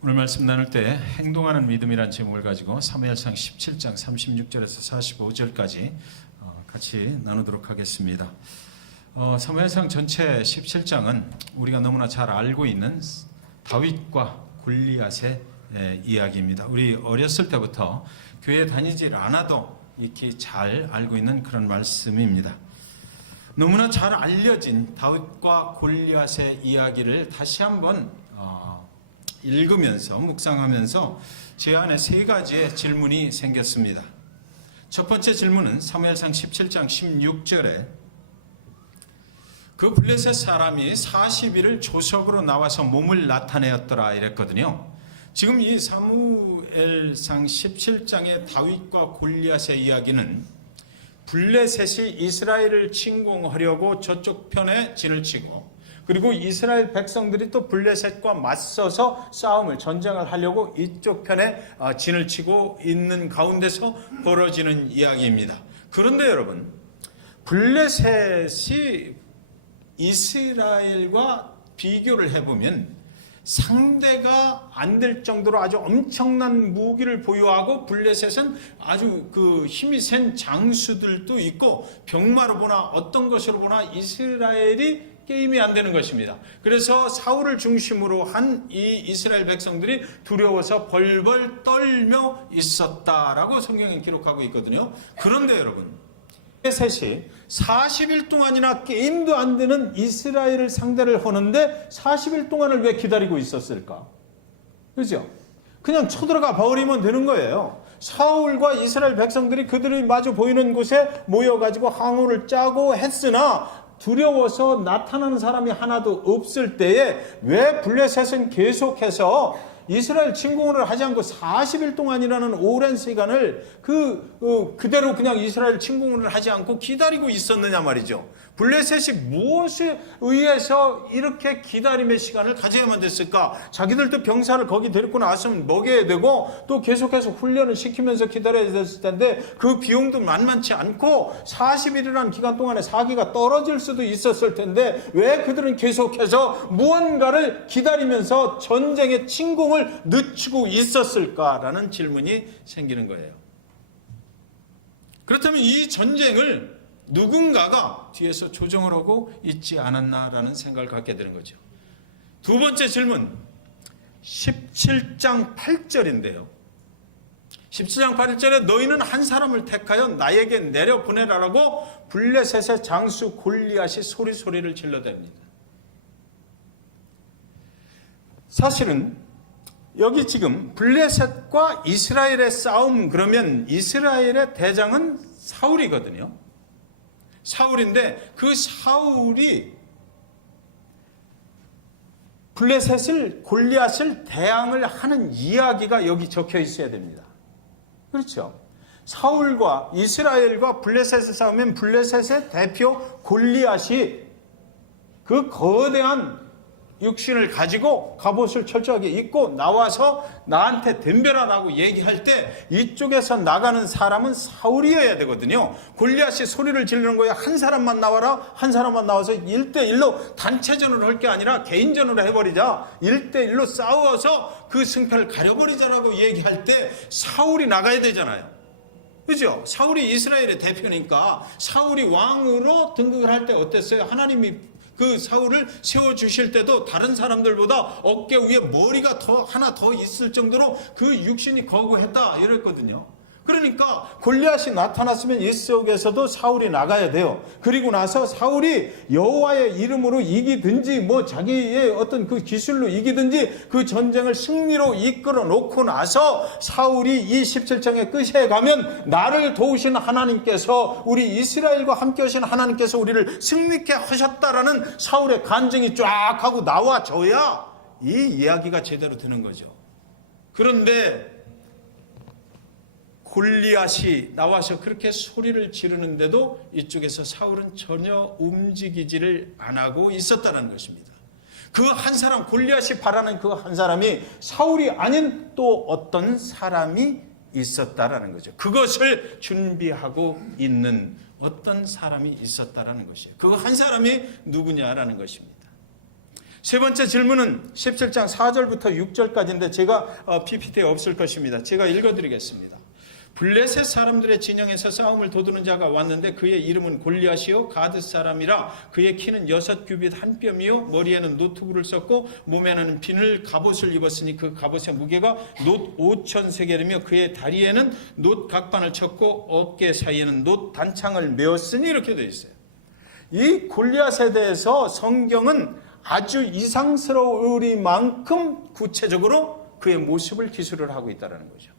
오늘 말씀 나눌 때 행동하는 믿음이란 제목을 가지고 사무엘상 17장 36절에서 45절까지 같이 나누도록 하겠습니다. 사무엘상 전체 17장은 우리가 너무나 잘 알고 있는 다윗과 골리앗의 이야기입니다. 우리 어렸을 때부터 교회 다니질 않아도 이렇게 잘 알고 있는 그런 말씀입니다. 너무나 잘 알려진 다윗과 골리앗의 이야기를 다시 한번 읽으면서 묵상하면서 제 안에 세 가지의 질문이 생겼습니다. 첫 번째 질문은 사무엘상 17장 16절에 그 블레셋 사람이 40일을 조석으로 나와서 몸을 나타내었더라 이랬거든요. 지금 이 사무엘상 17장의 다윗과 골리앗의 이야기는 블레셋이 이스라엘을 침공하려고 저쪽 편에 진을 치고, 그리고 이스라엘 백성들이 또 블레셋과 맞서서 전쟁을 하려고 이쪽 편에 진을 치고 있는 가운데서 벌어지는 이야기입니다. 그런데 여러분, 블레셋이 이스라엘과 비교를 해보면 상대가 안 될 정도로 아주 엄청난 무기를 보유하고, 블레셋은 아주 그 힘이 센 장수들도 있고, 병마로 보나 어떤 것으로 보나 이스라엘이 게임이 안 되는 것입니다. 그래서 사울을 중심으로 한 이 이스라엘 백성들이 두려워서 벌벌 떨며 있었다라고 성경에 기록하고 있거든요. 그런데 여러분, 블레셋이 40일 동안이나 게임도 안 되는 이스라엘을 상대를 하는데 40일 동안을 왜 기다리고 있었을까? 그죠? 그냥 쳐들어가 버리면 되는 거예요. 사울과 이스라엘 백성들이 그들이 마주 보이는 곳에 모여가지고 항우를 짜고 했으나 두려워서 나타나는 사람이 하나도 없을 때에 왜 블레셋은 계속해서 이스라엘 침공을 하지 않고 40일 동안이라는 오랜 시간을 그대로 그냥 이스라엘 침공을 하지 않고 기다리고 있었느냐 말이죠. 블레셋이 무엇에 의해서 이렇게 기다림의 시간을 가져야만 됐을까? 자기들도 병사를 거기 데리고 나왔으면 먹여야 되고 또 계속해서 훈련을 시키면서 기다려야 됐을 텐데 그 비용도 만만치 않고 40일이라는 기간 동안에 사기가 떨어질 수도 있었을 텐데 왜 그들은 계속해서 무언가를 기다리면서 전쟁의 침공을 늦추고 있었을까라는 질문이 생기는 거예요. 그렇다면 이 전쟁을 누군가가 뒤에서 조정을 하고 있지 않았나라는 생각을 갖게 되는 거죠. 두 번째 질문, 17장 8절인데요. 17장 8절에 너희는 한 사람을 택하여 나에게 내려보내라라고 블레셋의 장수 골리앗이 소리를 질러댑니다. 사실은 여기 지금 블레셋과 이스라엘의 싸움, 그러면 이스라엘의 대장은 사울이거든요. 사울인데 그 사울이 블레셋을, 골리앗을 대항을 하는 이야기가 여기 적혀 있어야 됩니다. 그렇죠? 사울과 이스라엘과 블레셋의 싸우면 블레셋의 대표 골리앗이 그 거대한 육신을 가지고 갑옷을 철저하게 입고 나와서 나한테 덤벼라라고 얘기할 때 이쪽에서 나가는 사람은 사울이어야 되거든요. 골리앗이 소리를 지르는 거야. 한 사람만 나와라. 한 사람만 나와서 1대1로 단체전을 할 게 아니라 개인전으로 해버리자. 1대1로 싸워서 그 승패를 가려버리자라고 얘기할 때 사울이 나가야 되잖아요. 그죠? 사울이 이스라엘의 대표니까 사울이 왕으로 등극을 할 때 어땠어요? 하나님이 그 사울을 세워주실 때도 다른 사람들보다 어깨 위에 머리가 하나 더 있을 정도로 그 육신이 거구했다 이랬거든요. 그러니까 골리앗이 나타났으면 이 속에서도 사울이 나가야 돼요. 그리고 나서 사울이 여호와의 이름으로 이기든지 자기의 어떤 그 기술로 이기든지 그 전쟁을 승리로 이끌어 놓고 나서 사울이 이 17장의 끝에 가면 나를 도우신 하나님께서, 우리 이스라엘과 함께 하신 하나님께서 우리를 승리케 하셨다라는 사울의 간증이 쫙 하고 나와줘야 이 이야기가 제대로 되는 거죠. 그런데 골리앗이 나와서 그렇게 소리를 지르는데도 이쪽에서 사울은 전혀 움직이지를 안 하고 있었다는 것입니다. 그 한 사람, 골리앗이 바라는 그 한 사람이 사울이 아닌 또 어떤 사람이 있었다라는 거죠. 그것을 준비하고 있는 어떤 사람이 있었다라는 것이에요. 그 한 사람이 누구냐라는 것입니다. 세 번째 질문은 17장 4절부터 6절까지인데 제가 PPT에 없을 것입니다. 제가 읽어드리겠습니다. 블레셋 사람들의 진영에서 싸움을 도두는 자가 왔는데 그의 이름은 골리앗이요 가드 사람이라. 그의 키는 6규빗 한 뼘이요 머리에는 노트구를 썼고 몸에는 비늘 갑옷을 입었으니 그 갑옷의 무게가 놋 5,000세겔이며 그의 다리에는 놋 각반을 쳤고 어깨 사이에는 놋 단창을 메었으니 이렇게 되어 있어요. 이 골리앗에 대해서 성경은 아주 이상스러우리만큼 구체적으로 그의 모습을 기술을 하고 있다는 거죠.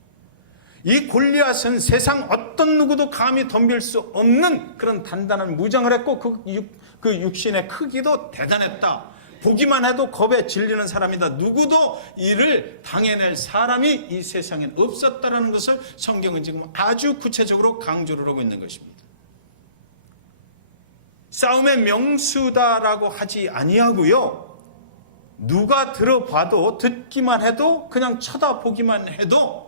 이 골리앗은 세상 어떤 누구도 감히 덤빌 수 없는 그런 단단한 무장을 했고 그 육신의 크기도 대단했다. 보기만 해도 겁에 질리는 사람이다. 누구도 이를 당해낼 사람이 이 세상엔 없었다라는 것을 성경은 지금 아주 구체적으로 강조를 하고 있는 것입니다. 싸움의 명수다라고 하지 아니하고요. 누가 들어봐도 듣기만 해도 그냥 쳐다보기만 해도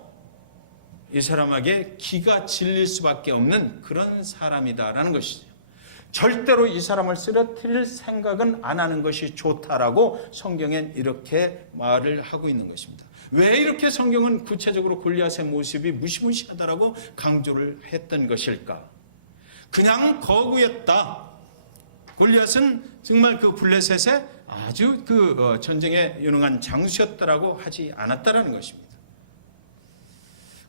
이 사람에게 기가 질릴 수밖에 없는 그런 사람이다라는 것이죠. 절대로 이 사람을 쓰러뜨릴 생각은 안 하는 것이 좋다라고 성경엔 이렇게 말을 하고 있는 것입니다. 왜 이렇게 성경은 구체적으로 골리앗의 모습이 무시무시하다라고 강조를 했던 것일까? 그냥 거구였다. 골리앗은 정말 그 블레셋의 아주 전쟁에 유능한 장수였다라고 하지 않았다라는 것입니다.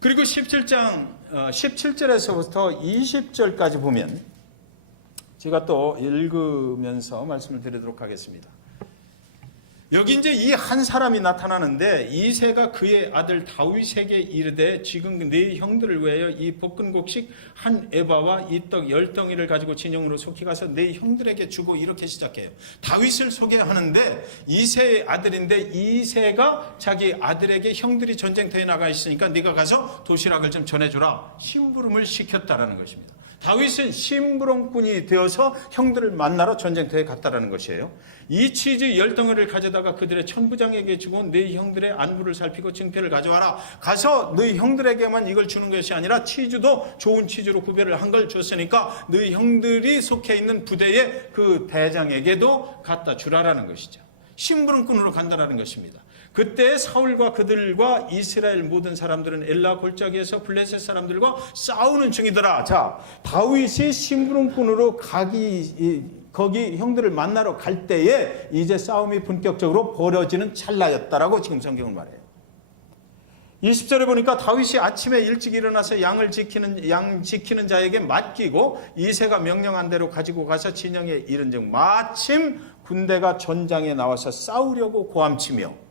그리고 17장 17절에서부터 20절까지 보면 제가 또 읽으면서 말씀을 드리도록 하겠습니다. 여기 이제 이 한 사람이 나타나는데 이새가 그의 아들 다윗에게 이르되 지금 네 형들을 위하여 이 볶은 곡식 한 에바와 이 떡 10덩이를 가지고 진영으로 속히 가서 네 형들에게 주고 이렇게 시작해요. 다윗을 소개하는데 이새의 아들인데 이새가 자기 아들에게 형들이 전쟁터에 나가 있으니까 네가 가서 도시락을 좀 전해주라. 심부름을 시켰다라는 것입니다. 다윗은 심부름꾼이 되어서 형들을 만나러 전쟁터에 갔다라는 것이에요. 이 치즈 10덩이를 가져다가 그들의 천부장에게 주고 네 형들의 안부를 살피고 증표를 가져와라. 가서 네 형들에게만 이걸 주는 것이 아니라 치즈도 좋은 치즈로 구별을 한 걸 줬으니까 네 형들이 속해 있는 부대의 그 대장에게도 갖다 주라라는 것이죠. 심부름꾼으로 간다라는 것입니다. 그때 사울과 그들과 이스라엘 모든 사람들은 엘라 골짜기에서 블레셋 사람들과 싸우는 중이더라. 자, 다윗이 심부름꾼으로 거기 형들을 만나러 갈 때에 이제 싸움이 본격적으로 벌어지는 찰나였다라고 지금 성경은 말해요. 20절에 보니까 다윗이 아침에 일찍 일어나서 양 지키는 자에게 맡기고 이새가 명령한 대로 가지고 가서 진영에 이른즉 마침 군대가 전장에 나와서 싸우려고 고함치며.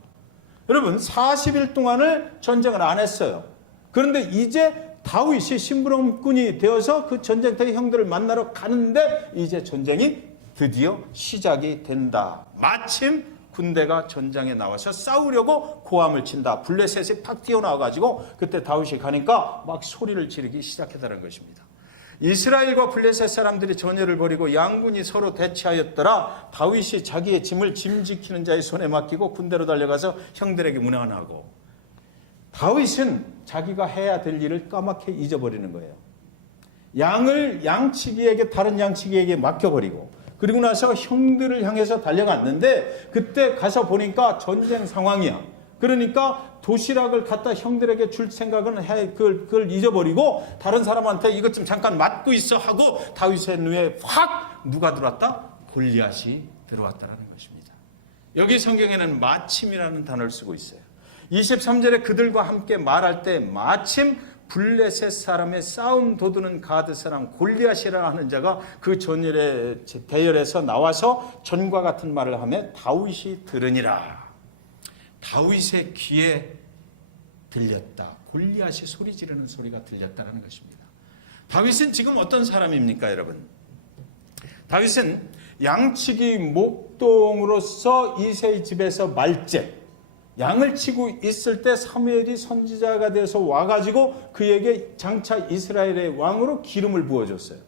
여러분 40일 동안을 전쟁을 안 했어요. 그런데 이제 다윗이 심부름꾼이 되어서 그 전쟁터의 형들을 만나러 가는데 이제 전쟁이 드디어 시작이 된다. 마침 군대가 전장에 나와서 싸우려고 고함을 친다. 블레셋이 팍 뛰어나와가지고 그때 다윗이 가니까 막 소리를 지르기 시작했다는 것입니다. 이스라엘과 블레셋 사람들이 전열을 벌이고 양군이 서로 대치하였더라. 다윗이 자기의 짐을 짐 지키는 자의 손에 맡기고 군대로 달려가서 형들에게 문안하고. 다윗은 자기가 해야 될 일을 까맣게 잊어버리는 거예요. 양을 양치기에게 다른 양치기에게 맡겨버리고 그리고 나서 형들을 향해서 달려갔는데 그때 가서 보니까 전쟁 상황이야. 그러니까 도시락을 갖다 형들에게 줄 생각은 그걸 잊어버리고 다른 사람한테 이것 좀 잠깐 맡고 있어 하고 다윗의 눈에 확 누가 들어왔다? 골리앗이 들어왔다는 것입니다. 여기 성경에는 마침이라는 단어를 쓰고 있어요. 23절에 그들과 함께 말할 때 마침 블레셋 사람의 싸움 도두는 가드 사람 골리앗이라 하는 자가 그 대열에서 나와서 전과 같은 말을 하며 다윗이 들으니라. 다윗의 귀에 들렸다. 골리앗이 소리 지르는 소리가 들렸다는 것입니다. 다윗은 지금 어떤 사람입니까, 여러분? 다윗은 양치기 목동으로서 이새의 집에서 말제 양을 치고 있을 때 사무엘이 선지자가 되어서 와가지고 그에게 장차 이스라엘의 왕으로 기름을 부어줬어요.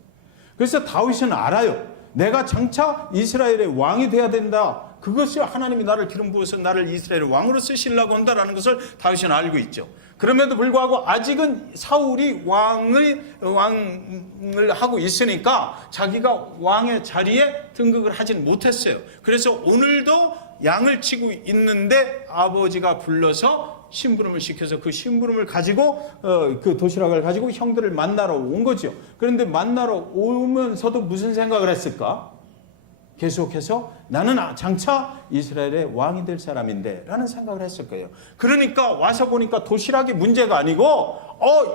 그래서 다윗은 알아요. 내가 장차 이스라엘의 왕이 돼야 된다. 그것이 하나님이 나를 기름 부어서 나를 이스라엘의 왕으로 쓰시려고 한다라는 것을 다윗은 알고 있죠. 그럼에도 불구하고 아직은 사울이 왕을 하고 있으니까 자기가 왕의 자리에 등극을 하진 못했어요. 그래서 오늘도 양을 치고 있는데 아버지가 불러서 심부름을 시켜서 그 심부름을 가지고 그 도시락을 가지고 형들을 만나러 온 거죠. 그런데 만나러 오면서도 무슨 생각을 했을까? 계속해서 나는 장차 이스라엘의 왕이 될 사람인데 라는 생각을 했을 거예요. 그러니까 와서 보니까 도시락이 문제가 아니고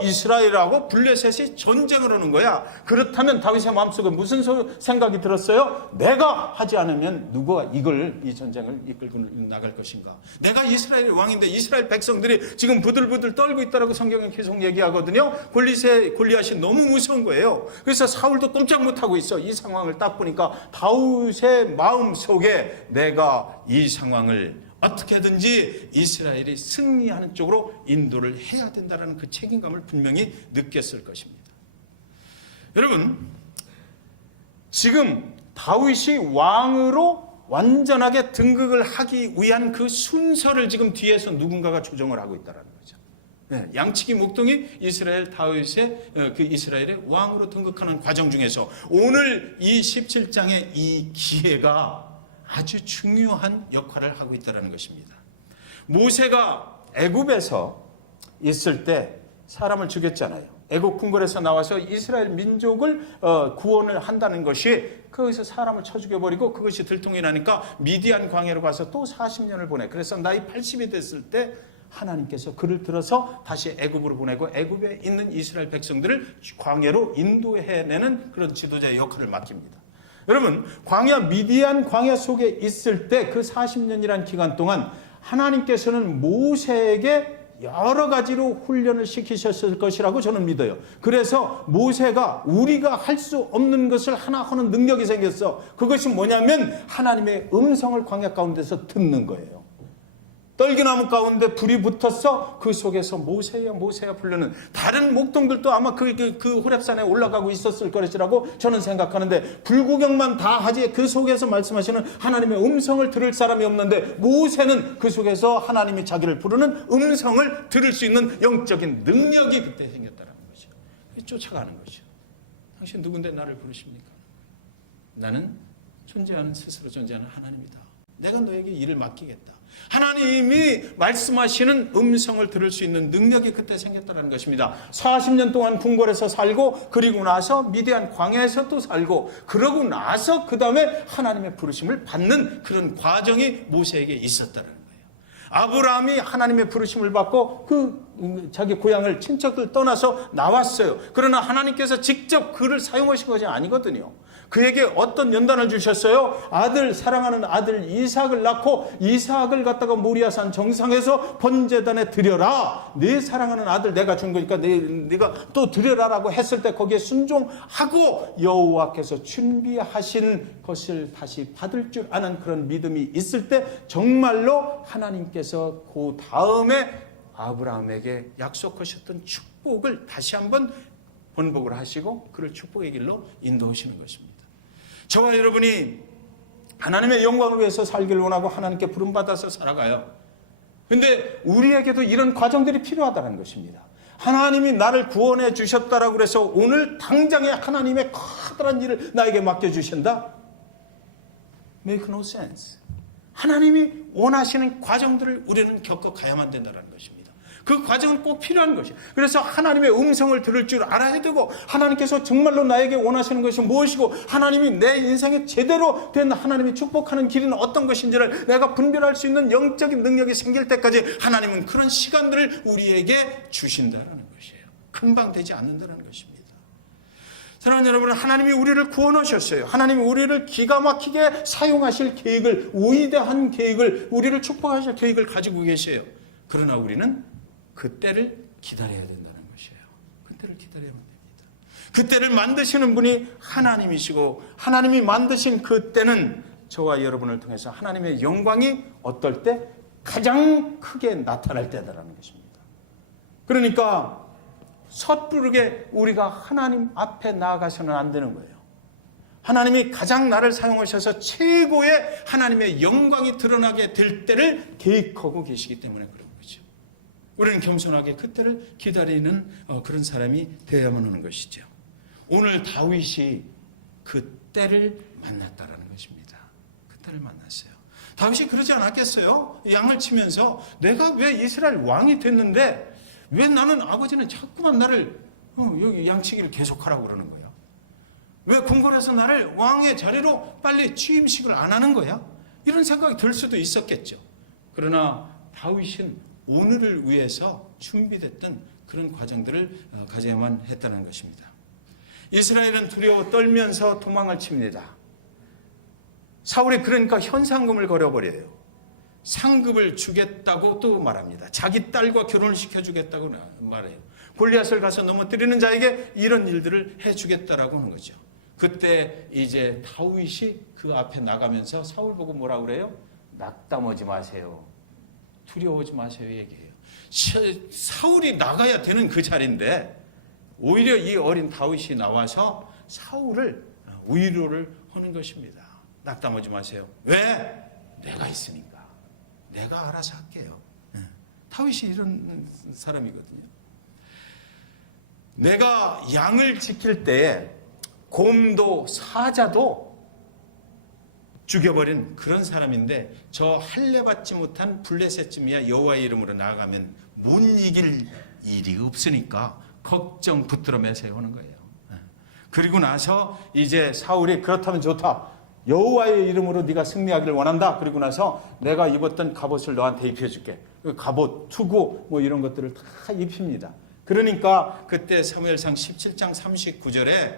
이스라엘하고 블레셋이 전쟁을 하는 거야. 그렇다면 다윗의 마음속에 무슨 생각이 들었어요? 내가 하지 않으면 누가 이 전쟁을 이끌고 나갈 것인가? 내가 이스라엘의 왕인데 이스라엘 백성들이 지금 부들부들 떨고 있다라고 성경은 계속 얘기하거든요. 골리앗이 너무 무서운 거예요. 그래서 사울도 꼼짝 못하고 있어. 이 상황을 딱 보니까 다윗의 마음 속에 내가 이 상황을 어떻게든지 이스라엘이 승리하는 쪽으로 인도를 해야 된다는 그 책임감을 분명히 느꼈을 것입니다. 여러분, 지금 다윗이 왕으로 완전하게 등극을 하기 위한 그 순서를 지금 뒤에서 누군가가 조정을 하고 있다는 거죠. 양치기 목동이 다윗의 그 이스라엘의 왕으로 등극하는 과정 중에서 오늘 이 17장의 이 기회가 아주 중요한 역할을 하고 있다는 것입니다. 모세가 애굽에서 있을 때 사람을 죽였잖아요. 애굽 궁궐에서 나와서 이스라엘 민족을 구원을 한다는 것이 거기서 사람을 쳐 죽여버리고 그것이 들통이 나니까 미디안 광야로 가서 또 40년을 보내. 그래서 나이 80이 됐을 때 하나님께서 그를 들어서 다시 애굽으로 보내고 애굽에 있는 이스라엘 백성들을 광야로 인도해내는 그런 지도자의 역할을 맡깁니다. 여러분, 미디안 광야 속에 있을 때 그 40년이라는 기간 동안 하나님께서는 모세에게 여러 가지로 훈련을 시키셨을 것이라고 저는 믿어요. 그래서 모세가 우리가 할 수 없는 것을 하나 하는 능력이 생겼어. 그것이 뭐냐면 하나님의 음성을 광야 가운데서 듣는 거예요. 떨기나무 가운데 불이 붙었어. 그 속에서 모세야 모세야 부르는 다른 목동들도 아마 그 호렙산에 올라가고 있었을 것이라고 저는 생각하는데 불구경만 다 하지 그 속에서 말씀하시는 하나님의 음성을 들을 사람이 없는데 모세는 그 속에서 하나님이 자기를 부르는 음성을 들을 수 있는 영적인 능력이 그때 생겼다는 거죠. 쫓아가는 거죠. 당신 누군데 나를 부르십니까? 나는 스스로 존재하는 하나님이다. 내가 너에게 일을 맡기겠다. 하나님이 말씀하시는 음성을 들을 수 있는 능력이 그때 생겼다는 것입니다. 40년 동안 궁궐에서 살고 그리고 나서 미디안 광야에서 또 살고 그러고 나서 그 다음에 하나님의 부르심을 받는 그런 과정이 모세에게 있었다는 거예요. 아브라함이 하나님의 부르심을 받고 자기 고향을 친척들 떠나서 나왔어요. 그러나 하나님께서 직접 그를 사용하신 것이 아니거든요. 그에게 어떤 연단을 주셨어요? 사랑하는 아들 이삭을 낳고 이삭을 갖다가 모리아산 정상에서 번제단에 드려라. 네 사랑하는 아들 내가 준 거니까 네가 또 드려라라고 했을 때 거기에 순종하고 여호와께서 준비하신 것을 다시 받을 줄 아는 그런 믿음이 있을 때 정말로 하나님께서 그 다음에 아브라함에게 약속하셨던 축복을 다시 한번 번복을 하시고 그를 축복의 길로 인도하시는 것입니다. 저와 여러분이 하나님의 영광을 위해서 살기를 원하고 하나님께 부름받아서 살아가요. 그런데 우리에게도 이런 과정들이 필요하다는 것입니다. 하나님이 나를 구원해 주셨다라고 그래서 오늘 당장에 하나님의 커다란 일을 나에게 맡겨주신다? Make no sense. 하나님이 원하시는 과정들을 우리는 겪어가야만 된다는 것입니다. 그 과정은 꼭 필요한 것이에요. 그래서 하나님의 음성을 들을 줄 알아야 되고 하나님께서 정말로 나에게 원하시는 것이 무엇이고 하나님이 내 인생에 제대로 된 하나님이 축복하는 길은 어떤 것인지를 내가 분별할 수 있는 영적인 능력이 생길 때까지 하나님은 그런 시간들을 우리에게 주신다는 것이에요. 금방 되지 않는다는 것입니다. 사랑하는 여러분, 하나님이 우리를 구원하셨어요. 하나님이 우리를 기가 막히게 사용하실 계획을, 위대한 계획을, 우리를 축복하실 계획을 가지고 계세요. 그러나 우리는 그때를 기다려야 된다는 것이에요. 그때를 기다려야만 됩니다. 그때를 만드시는 분이 하나님이시고 하나님이 만드신 그때는 저와 여러분을 통해서 하나님의 영광이 어떨 때 가장 크게 나타날 때다라는 것입니다. 그러니까 섣부르게 우리가 하나님 앞에 나아가서는 안 되는 거예요. 하나님이 가장 나를 사용하셔서 최고의 하나님의 영광이 드러나게 될 때를 계획하고 계시기 때문에 그런 거죠. 우리는 겸손하게 그때를 기다리는 그런 사람이 되어야만 하는 것이죠. 오늘 다윗이 그때를 만났다라는 것입니다. 그때를 만났어요. 다윗이 그러지 않았겠어요? 양을 치면서 내가 왜 이스라엘 왕이 됐는데 왜 나는 아버지는 자꾸만 나를 여기 양치기를 계속하라고 그러는 거야? 왜 궁궐에서 나를 왕의 자리로 빨리 취임식을 안 하는 거야? 이런 생각이 들 수도 있었겠죠. 그러나 다윗은 오늘을 위해서 준비됐던 그런 과정들을 가져야만 했다는 것입니다. 이스라엘은 두려워 떨면서 도망을 칩니다. 사울이 그러니까 현상금을 걸어버려요. 상급을 주겠다고 또 말합니다. 자기 딸과 결혼을 시켜주겠다고 말해요. 골리앗을 가서 넘어뜨리는 자에게 이런 일들을 해주겠다라고 하는 거죠. 그때 이제 다윗이 그 앞에 나가면서 사울 보고 뭐라 그래요? 낙담하지 마세요. 두려워하지 마세요 얘기해요. 사울이 나가야 되는 그 자리인데 오히려 이 어린 다윗이 나와서 사울을 위로를 하는 것입니다. 낙담하지 마세요. 왜? 내가 있으니까. 내가 알아서 할게요. 다윗이 이런 사람이거든요. 내가 양을 지킬 때에 곰도 사자도 죽여버린 그런 사람인데 저 할례 받지 못한 블레셋쯤이야 여호와의 이름으로 나아가면 못 이길 일이 없으니까 걱정 붙들어 매세요 하는 거예요. 그리고 나서 이제 사울이 그렇다면 좋다. 여호와의 이름으로 네가 승리하기를 원한다. 그리고 나서 내가 입었던 갑옷을 너한테 입혀줄게. 갑옷, 투구 뭐 이런 것들을 다 입힙니다. 그러니까 그때 사무엘상 17장 39절에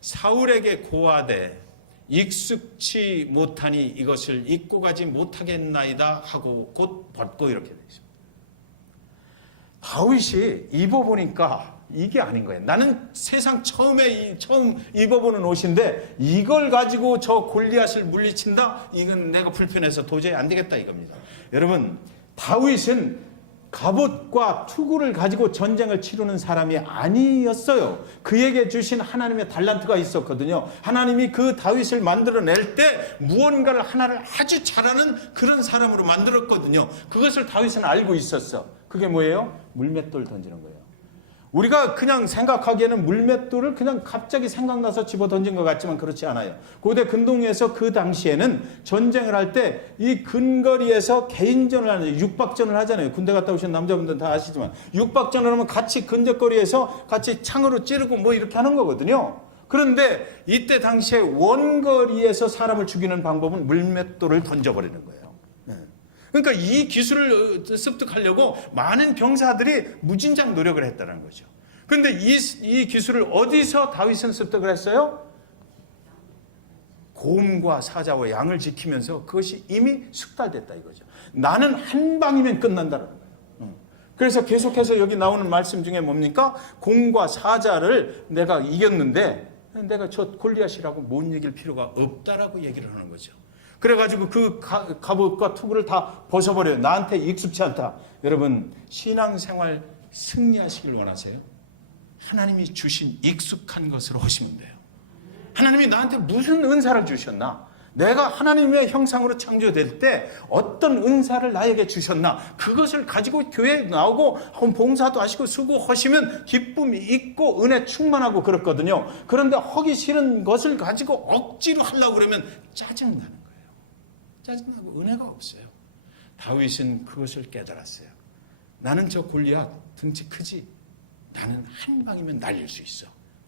사울에게 고하되 익숙치 못하니 이것을 입고 가지 못하겠나이다 하고 곧 벗고 이렇게 되어 있습니다. 다윗이 입어보니까 이게 아닌 거예요. 나는 세상 처음 입어보는 옷인데 이걸 가지고 저 골리앗을 물리친다? 이건 내가 불편해서 도저히 안 되겠다 이겁니다. 여러분, 다윗은 갑옷과 투구를 가지고 전쟁을 치르는 사람이 아니었어요. 그에게 주신 하나님의 달란트가 있었거든요. 하나님이 그 다윗을 만들어낼 때 무언가를 하나를 아주 잘하는 그런 사람으로 만들었거든요. 그것을 다윗은 알고 있었어. 그게 뭐예요? 물맷돌 던지는 거예요. 우리가 그냥 생각하기에는 물맷돌을 그냥 갑자기 생각나서 집어 던진 것 같지만 그렇지 않아요. 고대 근동에서 그 당시에는 전쟁을 할 때 이 근거리에서 개인전을 하는 육박전을 하잖아요. 군대 갔다 오신 남자분들은 다 아시지만 육박전을 하면 같이 근접거리에서 같이 창으로 찌르고 뭐 이렇게 하는 거거든요. 그런데 이때 당시에 원거리에서 사람을 죽이는 방법은 물맷돌을 던져버리는 거예요. 그러니까 이 기술을 습득하려고 많은 병사들이 무진장 노력을 했다는 거죠. 그런데 이 기술을 어디서 다윗은 습득을 했어요? 곰과 사자와 양을 지키면서 그것이 이미 숙달됐다 이거죠. 나는 한 방이면 끝난다는 거예요. 그래서 계속해서 여기 나오는 말씀 중에 뭡니까? 곰과 사자를 내가 이겼는데 내가 저 골리앗이라고 못 이길 필요가 없다라고 얘기를 하는 거죠. 그래가지고 그 갑옷과 투구를 다 벗어버려요. 나한테 익숙치 않다. 여러분, 신앙생활 승리하시길 원하세요? 하나님이 주신 익숙한 것으로 하시면 돼요. 하나님이 나한테 무슨 은사를 주셨나? 내가 하나님의 형상으로 창조될 때 어떤 은사를 나에게 주셨나? 그것을 가지고 교회에 나오고 봉사도 하시고 수고하시면 기쁨이 있고 은혜 충만하고 그렇거든요. 그런데 하기 싫은 것을 가지고 억지로 하려고 그러면 짜증나는 거예요. 짜증나고 은혜가 없어요. 다윗은 그것을 깨달았어요. 나는 저 골리앗 등치 크지? 나는 한 방이면 날릴 수 있어.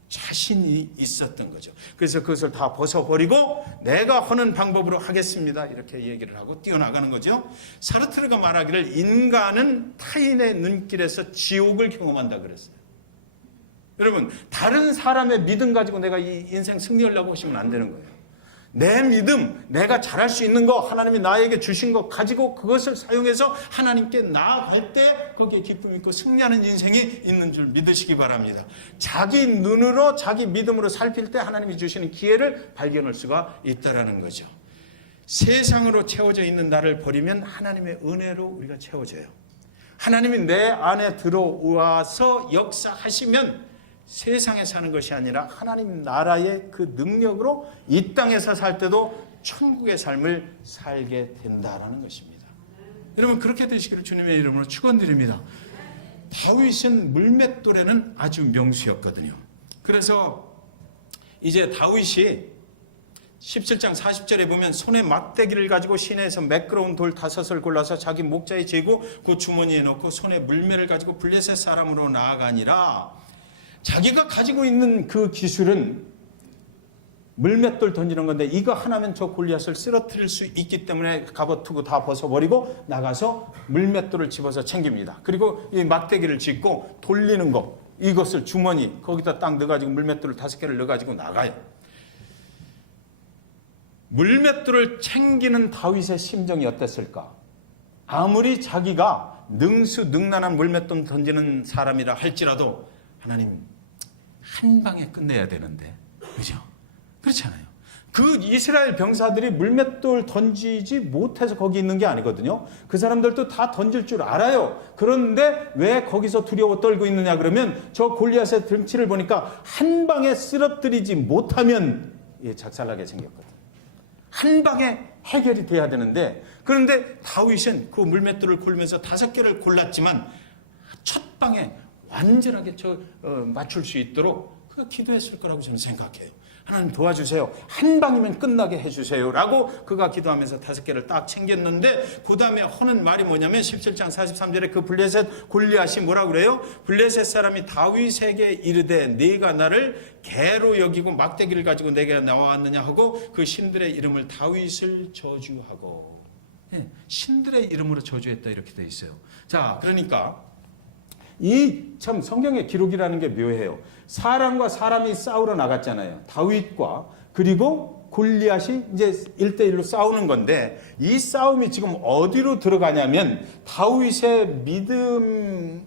자신이 있었던 거죠. 그래서 그것을 다 벗어버리고 내가 하는 방법으로 하겠습니다. 이렇게 얘기를 하고 뛰어나가는 거죠. 사르트르가 말하기를 인간은 타인의 눈길에서 지옥을 경험한다 그랬어요. 여러분, 다른 사람의 믿음 가지고 내가 이 인생 승리하려고 하시면 안 되는 거예요. 내 믿음, 내가 잘할 수 있는 거, 하나님이 나에게 주신 거 가지고 그것을 사용해서 하나님께 나아갈 때 거기에 기쁨 있고 승리하는 인생이 있는 줄 믿으시기 바랍니다. 자기 눈으로, 자기 믿음으로 살필 때 하나님이 주시는 기회를 발견할 수가 있다는 거죠. 세상으로 채워져 있는 나를 버리면 하나님의 은혜로 우리가 채워져요. 하나님이 내 안에 들어와서 역사하시면 세상에 사는 것이 아니라 하나님 나라의 그 능력으로 이 땅에서 살 때도 천국의 삶을 살게 된다라는 것입니다. 여러분, 그렇게 되시기를 주님의 이름으로 축원드립니다. 다윗은 물맷돌에는 아주 명수였거든요. 그래서 이제 다윗이 17장 40절에 보면 손에 막대기를 가지고 시내에서 매끄러운 돌 5을 골라서 자기 목자에 재고 그 주머니에 넣고 손에 물매를 가지고 블레셋 사람으로 나아가니라. 자기가 가지고 있는 그 기술은 물맷돌 던지는 건데 이거 하나면 저 골리앗을 쓰러뜨릴 수 있기 때문에 갑옷투구 다 벗어버리고 나가서 물맷돌을 집어서 챙깁니다. 그리고 이 막대기를 짚고 돌리는 거, 이것을 주머니 거기다 딱 넣어가지고 물맷돌을 5개를 넣어가지고 나가요. 물맷돌을 챙기는 다윗의 심정이 어땠을까? 아무리 자기가 능수능란한 물맷돌 던지는 사람이라 할지라도 하나님 한 방에 끝내야 되는데, 그죠? 그렇잖아요. 그 이스라엘 병사들이 물맷돌 던지지 못해서 거기 있는 게 아니거든요. 그 사람들도 다 던질 줄 알아요. 그런데 왜 거기서 두려워 떨고 있느냐 그러면 저 골리앗의 등치를 보니까 한 방에 쓰러뜨리지 못하면 작살나게 생겼거든. 한 방에 해결이 돼야 되는데, 그런데 다윗은 그 물맷돌을 골면서 5개를 골랐지만 첫 방에 완전하게 맞출 수 있도록 그가 기도했을 거라고 저는 생각해요. 하나님 도와주세요. 한 방이면 끝나게 해주세요. 라고 그가 기도하면서 5개를 딱 챙겼는데, 그 다음에 하는 말이 뭐냐면 17장 43절에 그 블레셋 골리앗이 뭐라고 그래요? 블레셋 사람이 다윗에게 이르되 네가 나를 개로 여기고 막대기를 가지고 내게 나왔느냐 하고 그 신들의 이름을 다윗을 저주하고. 신들의 이름으로 저주했다 이렇게 돼 있어요. 자, 그러니까 이 참 성경의 기록이라는 게 묘해요. 사람과 사람이 싸우러 나갔잖아요. 다윗과 그리고 골리앗이 이제 1대1로 싸우는 건데, 이 싸움이 지금 어디로 들어가냐면 다윗의 믿음이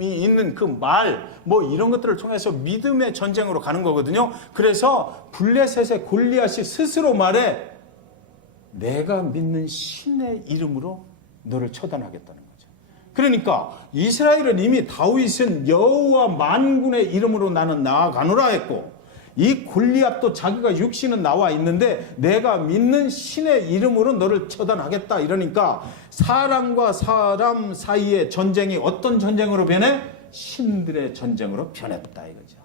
있는 그 말 뭐 이런 것들을 통해서 믿음의 전쟁으로 가는 거거든요. 그래서 블레셋의 골리앗이 스스로 말해 내가 믿는 신의 이름으로 너를 처단하겠다는 거죠. 그러니까 이스라엘은 이미 다윗은 여호와 만군의 이름으로 나는 나아가노라 했고, 이 골리앗도 자기가 육신은 나와 있는데 내가 믿는 신의 이름으로 너를 처단하겠다 이러니까 사람과 사람 사이의 전쟁이 어떤 전쟁으로 변해? 신들의 전쟁으로 변했다 이거죠.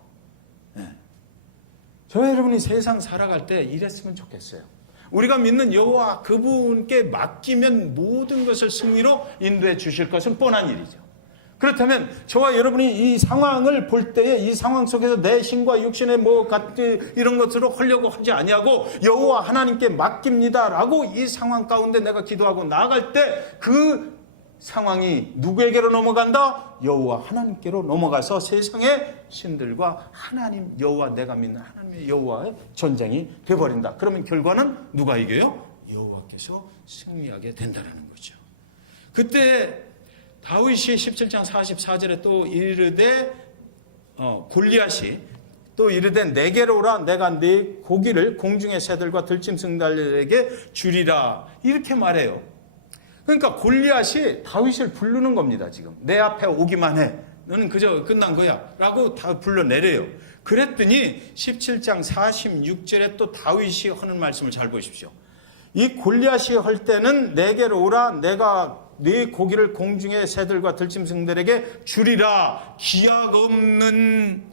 저와 여러분이 세상 살아갈 때 이랬으면 좋겠어요. 우리가 믿는 여호와 그분께 맡기면 모든 것을 승리로 인도해 주실 것은 뻔한 일이죠. 그렇다면 저와 여러분이 이 상황을 볼 때에 이 상황 속에서 내 신과 육신의 뭐 같은 이런 것으로 하려고 하지 아니하고 여호와 하나님께 맡깁니다라고 이 상황 가운데 내가 기도하고 나아갈 때 그 상황이 누구에게로 넘어간다? 여호와 하나님께로 넘어가서 세상의 신들과 하나님 여호와, 내가 믿는 하나님의 여호와의 전쟁이 되어버린다. 그러면 결과는 누가 이겨요? 여호와께서 승리하게 된다는 거죠. 그때 다윗이 17장 44절에 또 이르되 골리앗이 또 이르되 내게로 오라, 내가 네 고기를 공중의 새들과 들짐승들에게 주리라 이렇게 말해요. 그러니까 골리앗이 다윗을 부르는 겁니다. 지금 내 앞에 오기만 해, 너는 그저 끝난 거야 라고 다 불러내려요. 그랬더니 17장 46절에 또 다윗이 하는 말씀을 잘 보십시오. 이 골리앗이 할 때는 내게로 오라, 내가 네 고기를 공중의 새들과 들짐승들에게 주리라, 기약 없는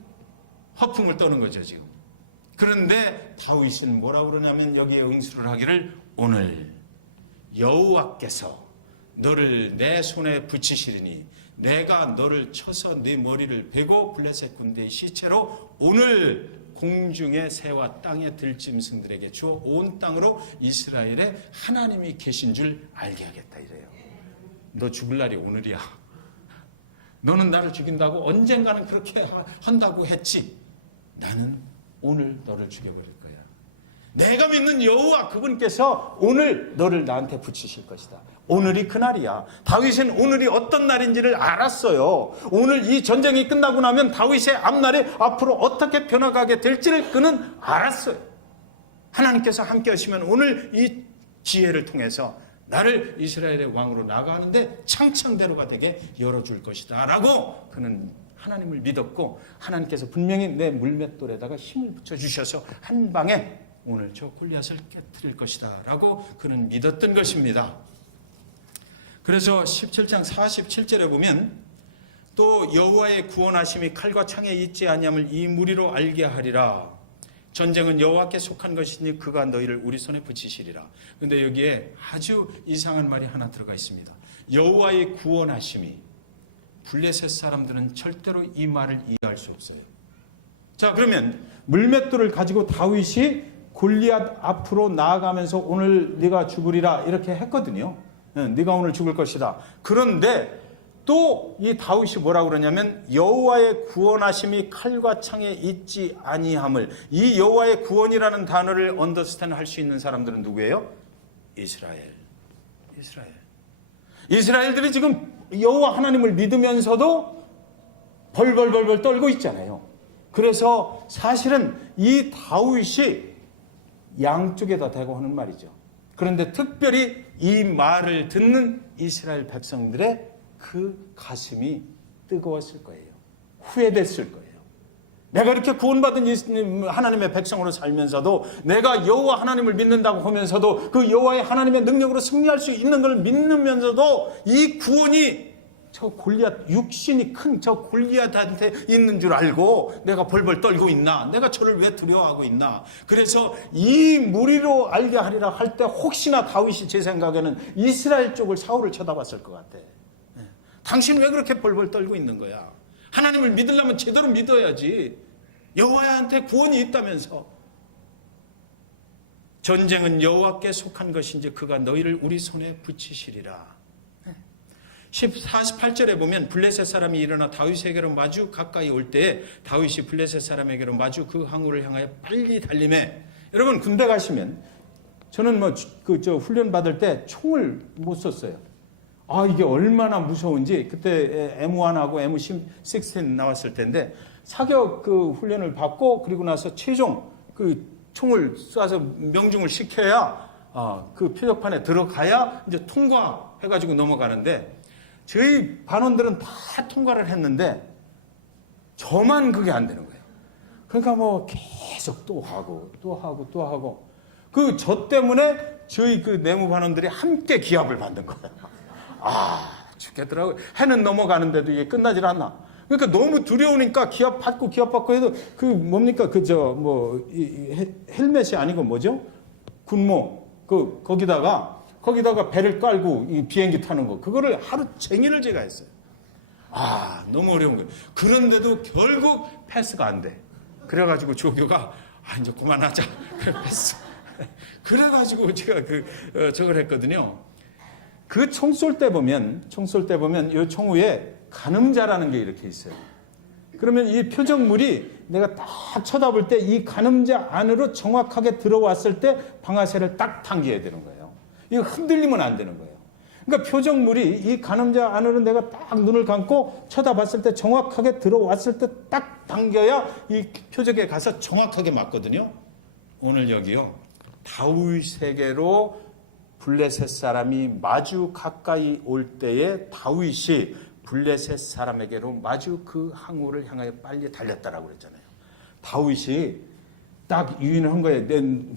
허풍을 떠는 거죠 지금. 그런데 다윗은 뭐라고 그러냐면 여기에 응수를 하기를 오늘 여호와께서 너를 내 손에 붙이시리니 내가 너를 쳐서 네 머리를 베고 블레셋 군대의 시체로 오늘 공중의 새와 땅의 들짐승들에게 주어 온 땅으로 이스라엘에 하나님이 계신 줄 알게 하겠다 이래요. 너 죽을 날이 오늘이야. 너는 나를 죽인다고 언젠가는 그렇게 한다고 했지. 나는 오늘 너를 죽여버릴 거야. 내가 믿는 여호와 그분께서 오늘 너를 나한테 붙이실 것이다. 오늘이 그날이야. 다윗은 오늘이 어떤 날인지를 알았어요. 오늘 이 전쟁이 끝나고 나면 다윗의 앞날이 앞으로 어떻게 변화가게 될지를 그는 알았어요. 하나님께서 함께 하시면 오늘 이 지혜를 통해서 나를 이스라엘의 왕으로 나가는데 창창대로가 되게 열어줄 것이다 라고 그는 하나님을 믿었고, 하나님께서 분명히 내 물맷돌에다가 힘을 붙여주셔서 한 방에 오늘 저 골리앗을 깨뜨릴 것이다 라고 그는 믿었던 것입니다. 그래서 17장 47절에 보면 또 여호와의 구원하심이 칼과 창에 있지 아니함을 이 무리로 알게 하리라. 전쟁은 여호와께 속한 것이니 그가 너희를 우리 손에 붙이시리라. 근데 여기에 아주 이상한 말이 하나 들어가 있습니다. 여호와의 구원하심이. 블레셋 사람들은 절대로 이 말을 이해할 수 없어요. 자, 그러면 물맷돌을 가지고 다윗이 골리앗 앞으로 나아가면서 오늘 네가 죽으리라 이렇게 했거든요. 네가 오늘 죽을 것이다. 그런데 또 이 다윗이 뭐라고 그러냐면 여호와의 구원하심이 칼과 창에 있지 아니함을. 이 여호와의 구원이라는 단어를 언더스탠드 할 수 있는 사람들은 누구예요? 이스라엘. 이스라엘들이 지금 여호와 하나님을 믿으면서도 벌벌벌벌 떨고 있잖아요. 그래서 사실은 이 다윗이 양쪽에다 대고 하는 말이죠. 그런데 특별히 이 말을 듣는 이스라엘 백성들의 그 가슴이 뜨거웠을 거예요. 후회됐을 거예요. 내가 이렇게 구원받은 하나님의 백성으로 살면서도, 내가 여호와 하나님을 믿는다고 하면서도, 그 여호와의 하나님의 능력으로 승리할 수 있는 걸 믿으면서도 이 구원이 저 골리앗, 육신이 큰 저 골리앗한테 있는 줄 알고 내가 벌벌 떨고 있나? 내가 저를 왜 두려워하고 있나? 그래서 이 무리로 알게 하리라 할 때 혹시나 다윗이 제 생각에는 이스라엘 쪽을, 사울을 쳐다봤을 것 같아. 당신 왜 그렇게 벌벌 떨고 있는 거야? 하나님을 믿으려면 제대로 믿어야지. 여호와한테 구원이 있다면서. 전쟁은 여호와께 속한 것인지 그가 너희를 우리 손에 붙이시리라. 48절에 보면 블레셋 사람이 일어나 다윗에게로 마주 가까이 올 때에 다윗이 블레셋 사람에게로 마주 그 항우를 향하여 빨리 달리매. 여러분 군대 가시면, 저는 훈련 받을 때 총을 못 썼어요. 이게 얼마나 무서운지. 그때 M1하고 M16 나왔을 텐데 사격 훈련을 받고 그리고 나서 최종 총을 쏴서 명중을 시켜야 그 표적판에 들어가야 이제 통과해가지고 넘어가는데, 저희 반원들은 다 통과를 했는데 저만 그게 안 되는 거예요. 그러니까 계속 또 하고 저 때문에 저희 내무 반원들이 함께 기합을 받는 거예요. 죽겠더라고요. 해는 넘어가는데도 이게 끝나질 않나. 그러니까 너무 두려우니까 기합 받고 해도 뭡니까? 헬멧이 아니고 뭐죠? 군모. 거기다가 배를 깔고 이 비행기 타는 거. 그거를 하루 종일을 제가 했어요. 너무 어려운 거예요. 그런데도 결국 패스가 안 돼. 그래가지고 조교가 이제 그만하자. 그래, 패스. 그래가지고 제가 저걸 했거든요. 그 총 쏠 때 보면 이 총 위에 가늠자라는 게 이렇게 있어요. 그러면 이 표적물이 내가 딱 쳐다볼 때 이 가늠자 안으로 정확하게 들어왔을 때 방아쇠를 딱 당겨야 되는 거예요. 이거 흔들리면 안 되는 거예요. 그러니까 표적물이 이 가늠자 안으로 내가 딱 눈을 감고 쳐다봤을 때 정확하게 들어왔을 때 딱 당겨야 이 표적에 가서 정확하게 맞거든요. 오늘 여기요. 다윗에게로 블레셋 사람이 마주 가까이 올 때에 다윗이 블레셋 사람에게로 마주 그 항우를 향하여 빨리 달렸다라고 그랬잖아요. 다윗이 딱 유인을 한 거예요.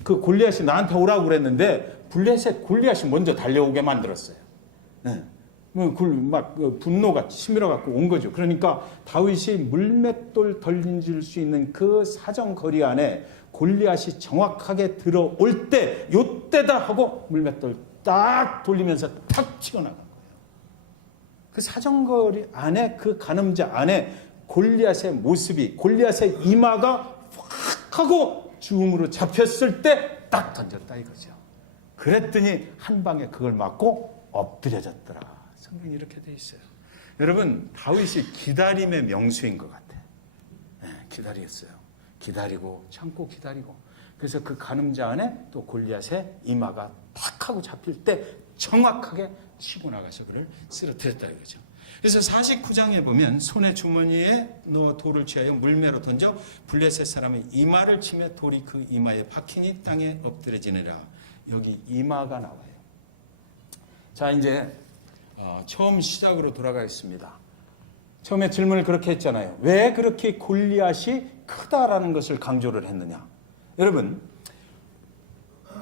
그 골리앗이 나한테 오라고 그랬는데 블레셋 골리앗이 먼저 달려오게 만들었어요. 분노가 치밀어 갖고 온 거죠. 그러니까 다윗이 물맷돌 던질 수 있는 그 사정거리 안에 골리앗이 정확하게 들어올 때, 요때다 하고 물맷돌 딱 돌리면서 탁 치고 나간 거예요. 그 사정거리 안에, 그 가늠자 안에 골리앗의 모습이, 골리앗의 이마가 확 하고 죽음으로 잡혔을 때 딱 던졌다 이거죠. 그랬더니 한 방에 그걸 맞고 엎드려졌더라. 성경이 이렇게 돼 있어요. 여러분, 다윗이 기다림의 명수인 것 같아. 기다렸어요. 기다리고 참고 기다리고. 그래서 그 가늠자 안에 또 골리앗의 이마가 탁 하고 잡힐 때 정확하게 치고 나가서 그를 쓰러뜨렸다 이거죠. 그래서 49장에 보면 손에 주머니에 넣어 돌을 취하여 물매로 던져 블레셋 사람의 이마를 치며 돌이 그 이마에 박히니 땅에 엎드려지느라. 여기 이마가 나와요. 자, 이제 처음 시작으로 돌아가겠습니다. 처음에 질문을 그렇게 했잖아요. 왜 그렇게 골리앗이 크다라는 것을 강조를 했느냐. 여러분,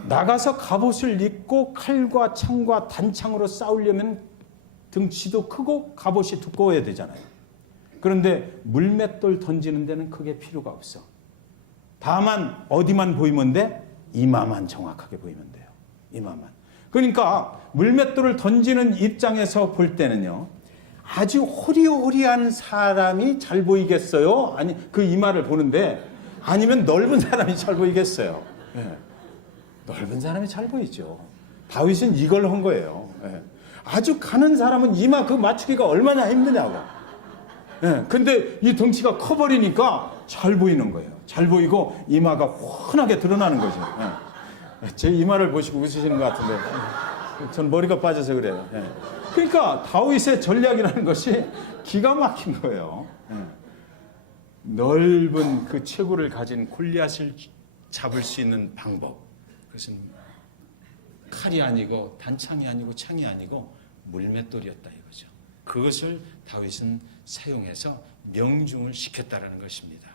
나가서 갑옷을 입고 칼과 창과 단창으로 싸우려면 등치도 크고 갑옷이 두꺼워야 되잖아요. 그런데 물맷돌 던지는 데는 그게 필요가 없어. 다만 어디만 보이면 돼? 이마만 정확하게 보이면 돼요. 이마만. 그러니까 물맷돌을 던지는 입장에서 볼 때는요, 아주 호리호리한 사람이 잘 보이겠어요? 아니, 그 이마를 보는데, 아니면 넓은 사람이 잘 보이겠어요? 예. 넓은 사람이 잘 보이죠. 다윗은 이걸 한 거예요. 예. 아주 가는 사람은 이마 그 맞추기가 얼마나 힘드냐고. 예. 근데 이 덩치가 커버리니까 잘 보이는 거예요. 잘 보이고 이마가 훤하게 드러나는 거죠. 예. 제 이마를 보시고 웃으시는 것 같은데, 전 머리가 빠져서 그래요. 예. 그러니까 다윗의 전략이라는 것이 기가 막힌 거예요. 예. 넓은 그 체구를 가진 골리앗을 잡을 수 있는 방법, 그것은 칼이 아니고 단창이 아니고 창이 아니고 물맷돌이었다 이거죠. 그것을 다윗은 사용해서 명중을 시켰다라는 것입니다.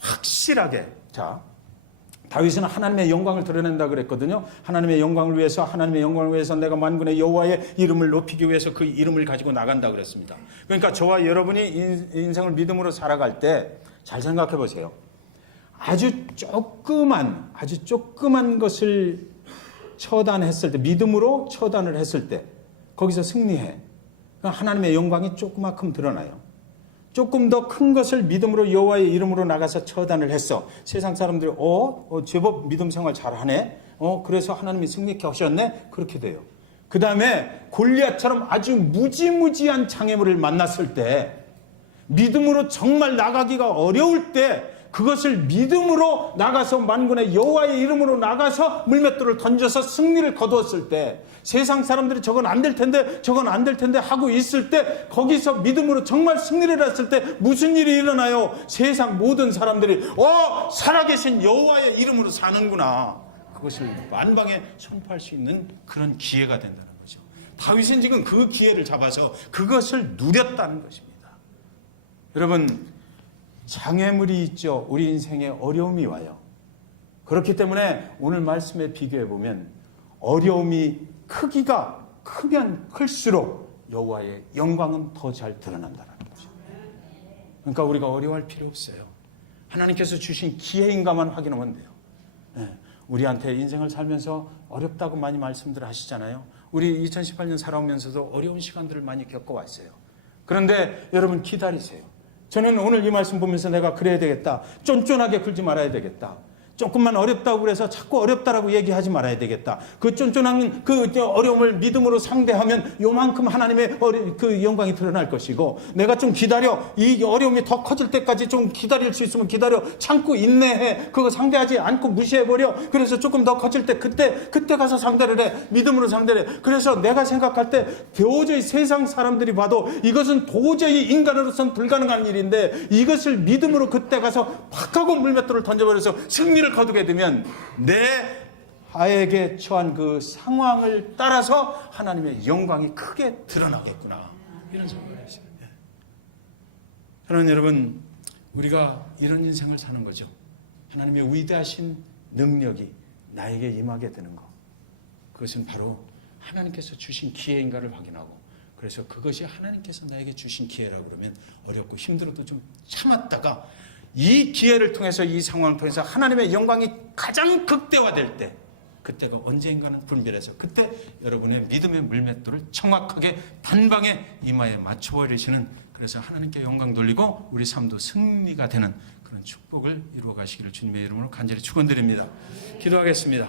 확실하게. 자, 다윗은 하나님의 영광을 드러낸다 그랬거든요. 하나님의 영광을 위해서 내가 만군의 여호와의 이름을 높이기 위해서 그 이름을 가지고 나간다 그랬습니다. 그러니까 저와 여러분이 인생을 믿음으로 살아갈 때 잘 생각해 보세요. 아주 조그만 것을 처단했을 때, 믿음으로 처단을 했을 때 거기서 승리해. 하나님의 영광이 조그마큼 드러나요. 조금 더 큰 것을 믿음으로 여호와의 이름으로 나가서 처단을 했어. 세상 사람들이 제법 믿음 생활 잘하네. 그래서 하나님이 승리케 하셨네. 그렇게 돼요. 그 다음에 골리앗처럼 아주 무지무지한 장애물을 만났을 때, 믿음으로 정말 나가기가 어려울 때 그것을 믿음으로 나가서 만군의 여호와의 이름으로 나가서 물맷돌을 던져서 승리를 거두었을 때, 세상 사람들이 저건 안 될 텐데 하고 있을 때, 거기서 믿음으로 정말 승리를 했을 때 무슨 일이 일어나요? 세상 모든 사람들이 살아계신 여호와의 이름으로 사는구나, 그것을 만방에 선포할 수 있는 그런 기회가 된다는 거죠. 다윗은 지금 그 기회를 잡아서 그것을 누렸다는 것입니다. 여러분, 장애물이 있죠. 우리 인생에 어려움이 와요. 그렇기 때문에 오늘 말씀에 비교해 보면 어려움이 크기가 크면 클수록 여호와의 영광은 더 잘 드러난다는 거죠. 그러니까 우리가 어려워할 필요 없어요. 하나님께서 주신 기회인가만 확인하면 돼요. 네. 우리한테 인생을 살면서 어렵다고 많이 말씀들 하시잖아요. 우리 2018년 살아오면서도 어려운 시간들을 많이 겪어왔어요. 그런데 여러분 기다리세요. 저는 오늘 이 말씀 보면서 내가 그래야 되겠다. 쫀쫀하게 굴지 말아야 되겠다. 조금만 어렵다고 그래서 자꾸 어렵다라고 얘기하지 말아야 되겠다. 그 쫀쫀한 그 어려움을 믿음으로 상대하면 요만큼 하나님의 그 영광이 드러날 것이고, 내가 좀 기다려, 이 어려움이 더 커질 때까지 좀 기다릴 수 있으면 기다려, 참고 인내해, 그거 상대하지 않고 무시해버려. 그래서 조금 더 커질 때 그때 가서 상대를 해. 믿음으로 상대를 해. 그래서 내가 생각할 때 도저히 세상 사람들이 봐도 이것은 도저히 인간으로서는 불가능한 일인데, 이것을 믿음으로 그때 가서 팍 하고 물맷돌을 던져버려서 승리를 거두게 되면 내 하에게 처한 그 상황을 따라서 하나님의 영광이 크게 드러나겠구나, 이런 생각을 했어요. 저는 여러분, 우리가 이런 인생을 사는 거죠. 하나님의 위대하신 능력이 나에게 임하게 되는 것, 그것은 바로 하나님께서 주신 기회인가를 확인하고, 그래서 그것이 하나님께서 나에게 주신 기회라고 그러면 어렵고 힘들어도 좀 참았다가 이 기회를 통해서, 이 상황을 통해서 하나님의 영광이 가장 극대화될 때, 그때가 언젠가는 분별해서 그때 여러분의 믿음의 물맷돌을 정확하게 단방에 이마에 맞춰버리시는, 그래서 하나님께 영광 돌리고 우리 삶도 승리가 되는 그런 축복을 이루어 가시기를 주님의 이름으로 간절히 축원드립니다. 기도하겠습니다.